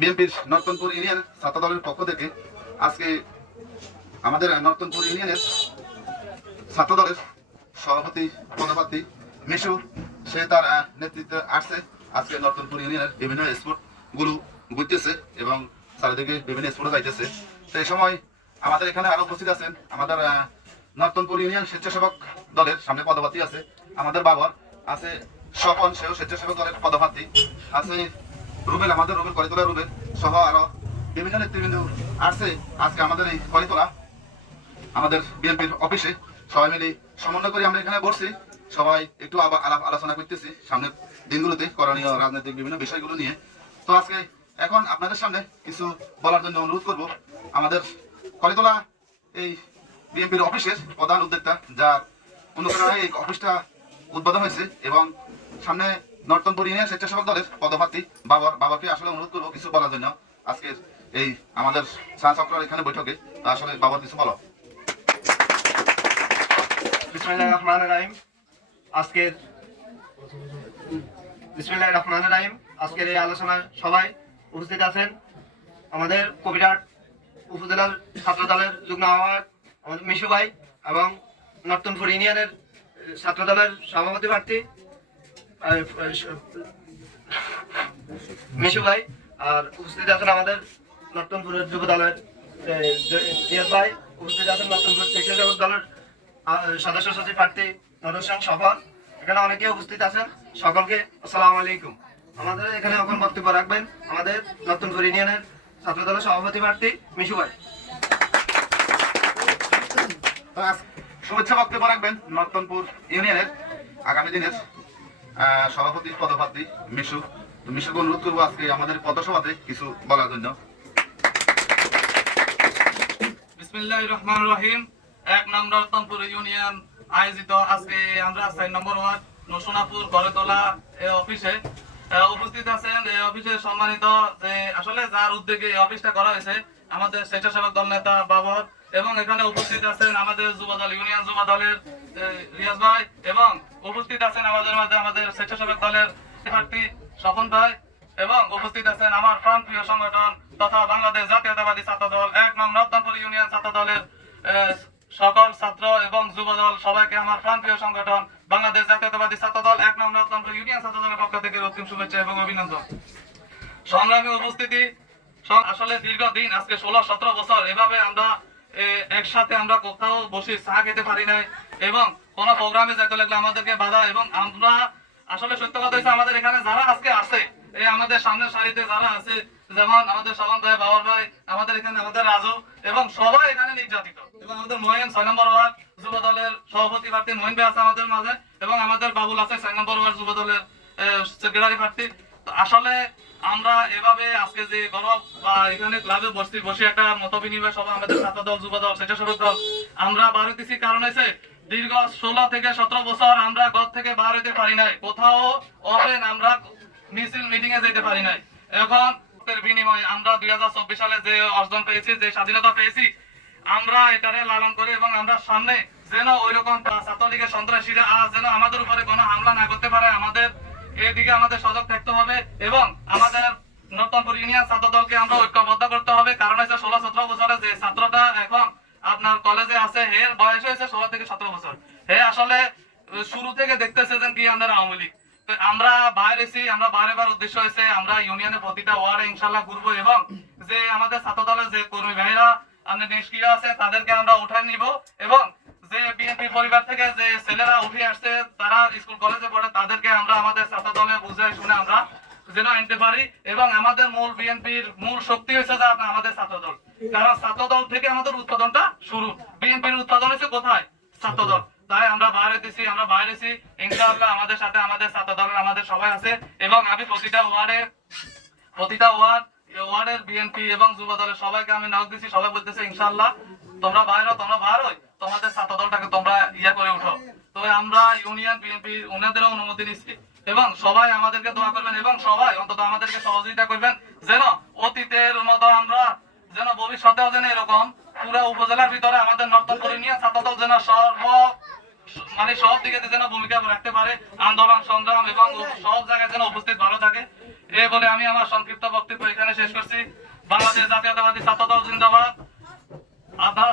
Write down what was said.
বিএনপির নর্তনপুর ইউনিয়ন ছাত্র দলের পক্ষ থেকে আজকে আমাদের নর্তনপুর ইউনিয়নের ছাত্র দলের সভাপতি পদপ্রার্থী মিশু, সে তার নেতৃত্বে আসছে। আজকে নর্তনপুর ইউনিয়নের বিভিন্ন স্পোর্ট গুলো ঘুরতেছে এবং চারিদিকে বিভিন্ন স্পোর্টে যাইতেছে। তো এই সময় আমাদের এখানে আরো উপস্থিত আছেন আমাদের নর্তনপুর ইউনিয়ন স্বেচ্ছাসেবক দলের সামনে পদপ্রার্থী আছে আমাদের বাবর, আছে স্বপন, সেও স্বেচ্ছাসেবক দলের পদপ্রার্থী আছে, রুবেল, আমাদের রুবেল করিতোলা রুবেল সহ আরো বিভিন্ন নেতৃবৃন্দ আসছে। আজকে আমাদের এই করিতোলা আমাদের বিএনপির অফিসে সবাই মিলে সমন্বয় করে আমরা এখানে বসছি, সবাই একটু আলাপ আলোচনা করতেছি সামনের দিনগুলোতে করণীয় রাজনৈতিক বিভিন্ন বিষয়গুলো নিয়ে। তো আজকে এখন আপনাদের সামনে কিছু বলার জন্য অনুরোধ করব। আমাদের কলিতলা এই বিএনপির অফিসের প্রধান উদ্যোক্তা, যার অনুপ্রেরণায় এই অফিসটা উদ্বোধন হয়েছে, এবং সামনে নর্তনপুর ইউনিয়ন স্বেচ্ছাসেবক দলের পদপ্রার্থী বাবাকে আসলে অনুরোধ করবো কিছু বলার জন্য আজকের এই আমাদের চক্রের এখানে বৈঠকে। তা আসলে বাবার কিছু বলো। বিসমিল্লাহির রহমানির রহিম। আজকের এই আলোচনায় সবাই উপস্থিত আছেন আমাদের কবিরহাট উপজেলার ছাত্র দলের যুগ্ম আহ্বায়ক আমাদের মিশু ভাই, এবং নর্তনপুর ইউনিয়নের ছাত্র দলের সভাপতি প্রার্থী মিশু ভাই, আর উপস্থিত আছেন আমাদের নর্তনপুরের যুব দলের জিয়াদ ভাই, উপস্থিত আছেন নর্তনপুর স্বেচ্ছাসেবক দলের সদস্য সচিব প্রার্থী নরসং সফল, এখানে অনেকে উপস্থিত আছেন। সকলকে আসসালামু আলাইকুম। আমাদের এখানে এখন বক্তব্য রাখবেন আমাদের নর্তনপুর ইউনিয়নের ছাত্র দলের সভাপতি প্রার্থী মিশু ভাই। শুভেচ্ছা বক্তব্য রাখবেন নর্তনপুর ইউনিয়নের আগামী দিনের সভাপতি পদপ্রার্থী মিশু। মিশুকে অনুরোধ করবো আজকে আমাদের পথসভাতে কিছু বলার জন্য। বিসমিল্লাহির রহমানির রহিম। 1 নং নর্তনপুর ইউনিয়ন আয়োজিত আজকে আমরা 4 নম্বর ওয়ার্ড নসুনাপুর গড়েতলা অফিসে উপস্থিত আছেন। এই অফিসে সম্মানিত যে আসলে যার উদ্যোগে এই অফিসটা করা হয়েছে আমাদের স্বেচ্ছাসেবক দল নেতা বাবর, এবং এখানে উপস্থিত আছেন আমাদের যুবদল ইউনিয়ন যুব দলের রিয়াজ ভাই, এবং উপস্থিত আছেন আমাদের মাঝে আমাদের স্বেচ্ছাসেবক দলের প্রার্থী স্বপন ভাই, এবং উপস্থিত আছেন আমার প্রাণপ্রিয় সংগঠন তথা বাংলাদেশ জাতীয়তাবাদী ছাত্র দল 1 নং নর্তনপুর ইউনিয়ন ছাত্র দলের সকল ছাত্র এবং যুব দল, সবাইকে আমার প্রাণপ্রিয় সংগঠন বাংলাদেশ জাতীয়তাবাদী ছাত্র দল 1 নং নর্তনপুর ইউনিয়ন ছাত্র দলের পক্ষ থেকে রক্তিম শুভেচ্ছা এবং অভিনন্দন। সংগ্রামী উপস্থিতি, আসলে দীর্ঘদিন আজকে 16-17 বছর এভাবে আমরা একসাথে আমরা কোথাও বসে চা খেতে পারি নাই, এবং কোন প্রোগ্রামে যেতে লাগলে আমাদেরকে বাধা, এবং আমরা আসলে সত্য কথা হচ্ছে আমাদের এখানে যারা আজকে আছে, এই আমাদের সামনের সারিতে যারা আছে, যেমন আমাদের সাবান ভাই, বাবর ভাই, আমাদের এখানে আমাদের রাজু, এবং সবাই এখানে নির্যাতিত, এবং আমাদের মহিন 6 নম্বর ওয়ার্ড যুব দলের সভাপতি প্রার্থী মহিন ভাই আছে আমাদের মাঝে, এবং আমাদের বাবুল আছে 6 নম্বর ওয়ার্ড যুব দলের সেক্রেটারি প্রার্থী। তো আসলে আমরা এভাবে আজকে যে গৌরব বা এখানে ক্লাবে বসে একটা মত বিনিময় সভা আমাদের ছাত্র দল যুব দল স্বেচ্ছাসেবক দল আমরা বার হইতেছি, কারণ হয়েছে দীর্ঘ 16 থেকে 17 বছর আমরা ঘর থেকে বার হইতে পারি নাই, কোথাও ওপেন আমরা মিছিল মিটিং এ যেতে পারি নাই। এখন বিনিময়ে আমরা 2024 সালে যে অর্জন পেয়েছি, যে স্বাধীনতা পেয়েছি, আমরা এটারে লালন করে, এবং আমরা সামনে যেন ওই রকম ছাত্রলীগের সন্ত্রাসীরা যেন আমাদের উপরে কোনো হামলা না করতে পারে, আমাদের এদিকে আমাদের সজাগ থাকতে হবে, এবং আমাদের নর্তনপুর ইউনিয়ন ছাত্র দলকে আমরা ঐক্যবদ্ধ করতে হবে। কারণ হচ্ছে 16-17 বছরের যে ছাত্রটা এখন আপনার কলেজে আছে, এর বয়স হয়েছে 16 থেকে 17 বছর, হে আসলে শুরু থেকে দেখতেছে যে কি আমরা আওয়ামী লীগ। তো আমরা বাইরেছি, আমরা বাইরেবার উদ্দেশ্য হয়েছে আমরা ইউনিয়নের প্রতিটা ওয়ার্ডে ইনশাল্লাহ ঘুরবো, এবং যে আমাদের ছাত্র দলের যে কর্মী ভাইরা আমাদের নিষ্ক্রিয় আছে তাদেরকে আমরা উঠায় নিব, এবং যে বিএনপি পরিবার থেকে যে ছেলেরা উঠে আসছে তারা স্কুল কলেজে পড়ে তাদেরকে আমরা আমাদের ছাত্র দলে বুঝে শুনে আমরা যেন আনতে পারি, এবং আমাদের মূল বিএনপির মূল শক্তি হচ্ছে যে আমাদের ছাত্র দল, কারণ ছাত্র দল থেকে আমাদের উৎপাদনটা শুরু, বিএনপির উৎপাদন হচ্ছে কোথায়? ছাত্র দল। তাই আমরা বাইরেছি ইনশাআল্লাহ আমাদের সাথে আমাদের ছাত্র দলের আমাদের সবাই আছে, এবং আমি প্রতিটা ওয়ার্ডের বিএনপি এবং যুব দলের সবাইকে আমি নাক দিচ্ছি, সবাই বলতেছে ইনশাআল্লাহ তোমরা বাইরে তোমাদের ছাত্র দলটাকে তোমরা করে উঠো। তো আমরা ইউনিয়ন বিএনপি ওনাদেরও অনুমতি নিচ্ছি, এবং সবাই আমাদেরকে দোয়া করবেন, এবং সবাই অন্তত আমাদেরকে সহযোগিতা করবেন, যেন অতীতের মতো আমরা যেন ভবিষ্যতেও যেন এরকম পুরো উপজেলার ভিতরে আমাদের নর্তনপুর ইউনিয়ন ছাত্র দল যেন সব দিকে যেন ভূমিকা রাখতে পারে, আন্দোলন সংগ্রাম এবং সব জায়গায় যেন উপস্থিত ভালো থাকে। এই বলে আমি আমার সংক্ষিপ্ত বক্তব্য এখানে শেষ করছি। বাংলাদেশ জাতীয়তাবাদী ছাত্র দল জিন্দাবাদ। আপনারা